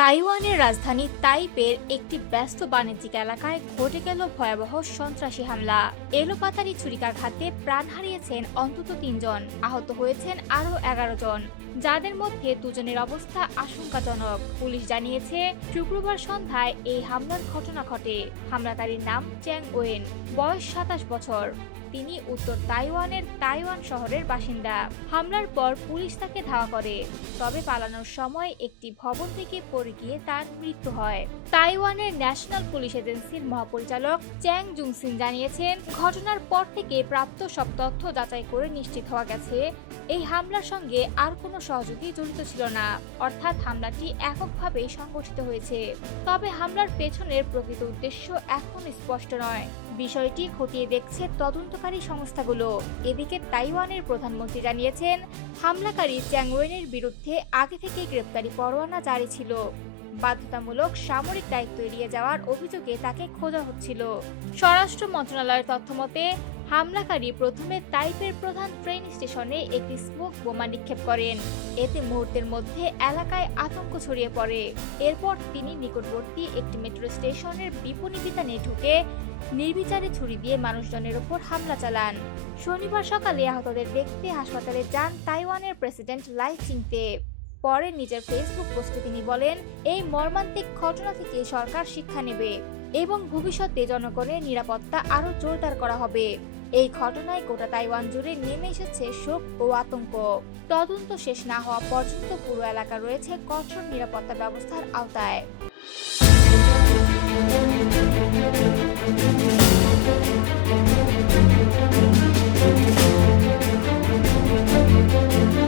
তাইওয়ানের রাজধানী তাইপের একটি ব্যস্ত বাণিজ্যিক এলাকায় ঘটে গেল ভয়াবহ সন্ত্রাসী হামলা। এলোপাতাড়ি ছুরিকাঘাতে প্রাণ হারিয়েছেন অন্তত ৩ জন, আহত হয়েছেন আরও ১১ জন, যাদের মধ্যে দুজনের অবস্থা আশঙ্কাজনক। পুলিশ জানিয়েছে শুক্রবার সন্ধ্যায় এই হামলার ঘটনা ঘটে। হামলাকারীর নাম চ্যাং ওয়েন, বয়স ২৭ বছর। তিনি উত্তর তাইওয়ানের তাইওয়ান শহরের বাসিন্দা। হামলার পর পুলিশ তাকে ধাওয়া করে, তবে পালানোর সময় একটি ভবন থেকে পড়ে গিয়ে তার মৃত্যু হয়। তাইওয়ানের ন্যাশনাল পুলিশ এজেন্সির মহাপরিচালক চ্যাং জুংসিন জানিয়েছেন, ঘটনার পর থেকে প্রাপ্ত সব তথ্য যাচাই করে নিশ্চিত হওয়া গেছে এই হামলার সঙ্গে আর কোনো সহযোগী জড়িত ছিল না, অর্থাৎ হামলাটি এককভাবেই সংগঠিত হয়েছে। তবে হামলার পেছনের প্রকৃত উদ্দেশ্য এখন স্পষ্ট নয়। বিষয়টি খতিয়ে দেখছে তদন্তকারী সংস্থাগুলো। এদিকে তাইওয়ানের প্রধানমন্ত্রী জানিয়েছেন, হামলাকারী চ্যাং ওয়েনের বিরুদ্ধে আগে থেকেই গ্রেপ্তারি পরোয়ানা জারি ছিল। বাধ্যতামূলক সামরিক দায়িত্ব এড়িয়ে যাওয়ার অভিযোগে তাকে খোঁজা হচ্ছিল। স্বরাষ্ট্র মন্ত্রণালয়ের তথ্যমতে, হামলাকারী প্রথমে তাইপের প্রধান ট্রেন স্টেশনে একটি স্মোক বোমা নিক্ষেপ করেন। এতে মুহূর্তের মধ্যে এলাকায় আতঙ্ক ছড়িয়ে পড়ে। এরপর তিনি নিকটবর্তী একটি মেট্রো স্টেশনের বিপণী বিতানে ঢুকে নির্বিচারে ছুরি দিয়ে মানুষজনের উপর হামলা চালান। শনিবার সকালে আহতদের দেখতে হাসপাতালে যান তাইওয়ানের প্রেসিডেন্ট লাই চিংতে। পরে নিজের ফেসবুক পোস্টে তিনি বলেন, এই মর্মান্তিক ঘটনা থেকে সরকার শিক্ষা নেবে এবং ভবিষ্যতে জনগণের নিরাপত্তা আরও জোরদার করা হবে। এই ঘটনায় গোটা তাইওয়ান জুড়ে নেমে এসেছে শোক ও আতঙ্ক। তদন্ত শেষ না হওয়া পর্যন্ত পুরো এলাকা রয়েছে কঠোর নিরাপত্তা ব্যবস্থার আওতায়।